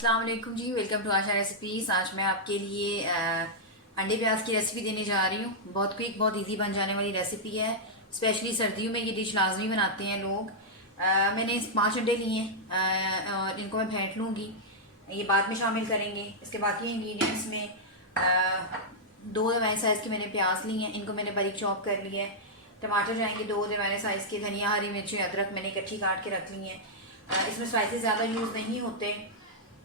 अस्सलाम वालेकुम जी, welcome to Asha recipes. आज मैं आपके लिए अंडे प्याज की रेसिपी देने जा रही हूँ। बहुत क्विक, बहुत इजी बन जाने वाली रेसिपी है। स्पेशली सर्दियों में ये डिश लाजमी बनाते हैं लोग। मैंने 5 अंडे लिए हैं और इनको मैं फेंट लूँगी, ये बाद में शामिल करेंगे। इसके बाकी इंग्रेडिएंट्स में 2 दरमियाने साइज़ के मैंने प्याज लिए हैं, इनको मैंने बारीक चॉप कर लिया है। टमाटर जाएंगे 2 दरमियाने साइज़ के, धनिया, हरी मिर्ची, अदरक मैंने इकट्ठी काट के रख ली हैं। इसमें स्पाइसेस ज़्यादा यूज़ नहीं होते।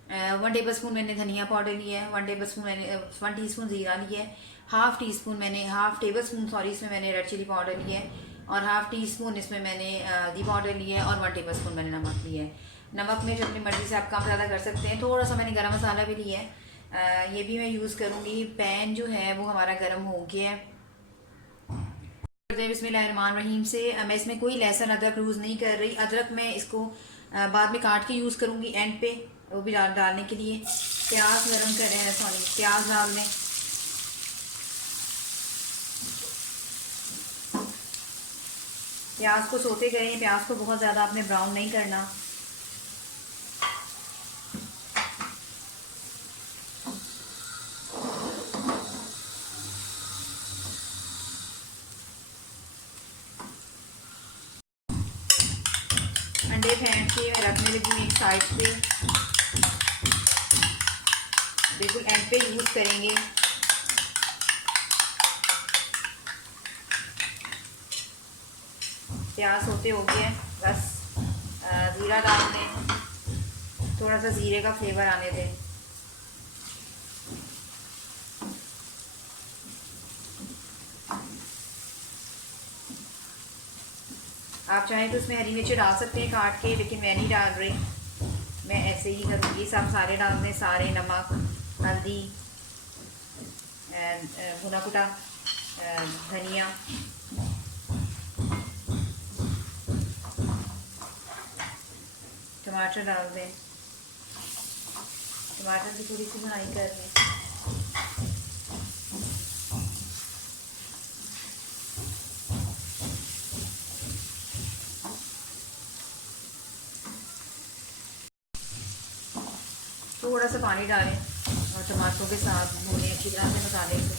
1 टेबल स्पून मैंने धनिया पाउडर लिया है, 1 टेबल स्पून मैंने 1 टीस्पून ज़ीरा लिया है, हाफ़ टेबल स्पून सॉरी इसमें मैंने रेड चिली पाउडर लिया है और हाफ़ टी स्पून इसमें मैंने हल्दी पाउडर लिया है और 1 टेबल स्पून मैंने नमक लिया है। नमक में जो अपनी मर्ज़ी से आप कम ज़्यादा कर सकते हैं। थोड़ा सा मैंने गरम मसाला भी लिया है, ये भी मैं यूज़ करूँगी। पैन जो है वो हमारा गर्म हो गया है। बिस्मिल्लाहिर्रहमानिर्रहीम से मैं इसमें कोई लहसुन अदरक यूज़ नहीं कर रही। अदरक मैं इसको बाद में काट के यूज़ करूँगी एंड पे, वो भी डालने के लिए। प्याज गरम करें, सॉरी प्याज डाल दें। प्याज को सोते करें, प्याज को बहुत ज़्यादा आपने ब्राउन नहीं करना। अंडे फेंट के रखने लगी एक साइड पे, बिल्कुल एंड पे यूज़ करेंगे। प्याज होते हो गए, बस ज़ीरा डाल दें, थोड़ा सा ज़ीरे का फ्लेवर आने दें। आप चाहें तो उसमें हरी मिर्ची डाल सकते हैं काट के, लेकिन मैं नहीं डाल रही, मैं ऐसे ही करूँगी। सब सारे डाल दें, सारे नमक, हल्दी, भुना कुटा धनिया, टमाटर डाल दें। टमाटर की थोड़ी सी भुनाई कर लें। थोड़ा सा पानी डालें और टमाटरों के साथ भूनें अच्छी तरह से मसाले से।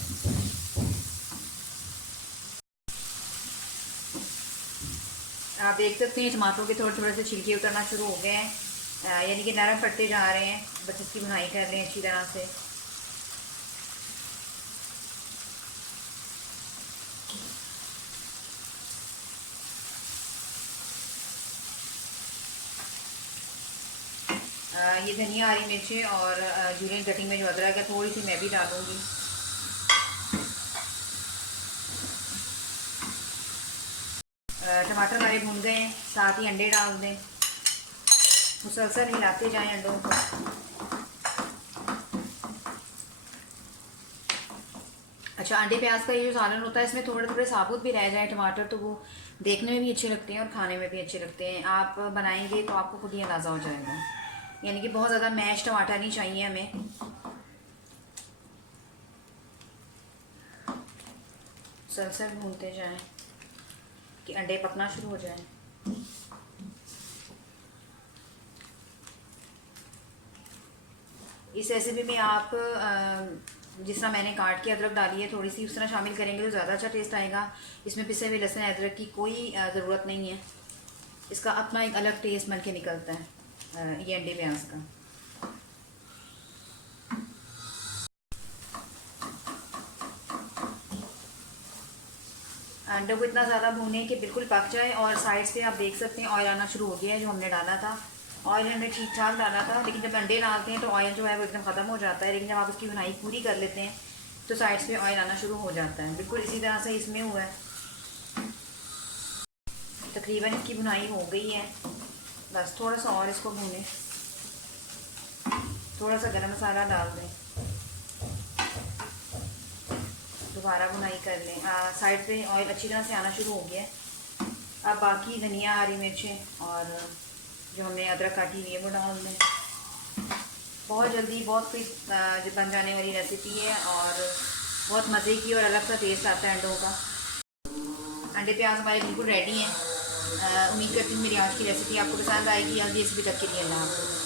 आप देख सकते हैं टमाटरों के थोड़े थोड़े से छिलके उतरना शुरू हो गए हैं, यानी कि नरम पड़ते जा रहे हैं। बस इसकी भुनाई कर लें अच्छी तरह से। ये धनिया, हरी मिर्ची और जूलियन कटिंग में जो अदरक है थोड़ी सी मैं भी डालूंगी। टमाटर हमारे भून गए हैं, साथ ही अंडे डाल दें। मुसलसल हिलाते जाएं अंडों को। अच्छा, अंडे प्याज का ये जो सालन होता है, इसमें थोड़े थोड़े साबुत भी रह जाए टमाटर, तो वो देखने में भी अच्छे लगते हैं और खाने में भी अच्छे लगते हैं। आप बनाएंगे तो आपको खुद ही अंदाज़ा हो जाएगा। यानी कि बहुत ज़्यादा मैश टमाटर नहीं चाहिए हमें। मुसलसल भूनते जाएं कि अंडे पकना शुरू हो जाएं। इस रेसिपी में आप जिस तरह मैंने काट के अदरक डाली है थोड़ी सी, उस तरह शामिल करेंगे तो ज़्यादा अच्छा टेस्ट आएगा। इसमें पिसे हुए लहसुन अदरक की कोई ज़रूरत नहीं है, इसका अपना एक अलग टेस्ट बन के निकलता है ये अंडे प्याज का। अंडे को इतना ज़्यादा भूने कि बिल्कुल पक जाए और साइड से आप देख सकते हैं ऑयल आना शुरू हो गया है। जो हमने डाला था ऑयल हमने ठीक ठाक डाला था, लेकिन जब अंडे डालते हैं तो ऑयल जो है वो एकदम ख़त्म हो जाता है। लेकिन जब आप उसकी भुनाई पूरी कर लेते हैं तो साइड्स पे ऑयल आना शुरू हो जाता है। बिल्कुल इसी तरह से इसमें हुआ है। तकरीबन इसकी भुनाई हो गई है, बस थोड़ा सा और इसको भूनें। थोड़ा सा गरम मसाला डाल दें, दोबारा भुनाई कर लें। साइड पे ऑयल अच्छी तरह से आना शुरू हो गया है। अब बाकी धनिया, हरी मिर्चें और जो हमने अदरक काटी हुई है वो डाल दें। बहुत जल्दी, बहुत क्विक बन जाने वाली रेसिपी है और बहुत मज़े की और अलग सा टेस्ट आता है अंडों का। अंडे प्याज हमारे बिल्कुल रेडी हैं। उम्मीद करती हूँ मेरी आज की रेसिपी आपको पसंद आएगी। अगली रेसिपी तक के लिए अल्लाह हाफ़िज़।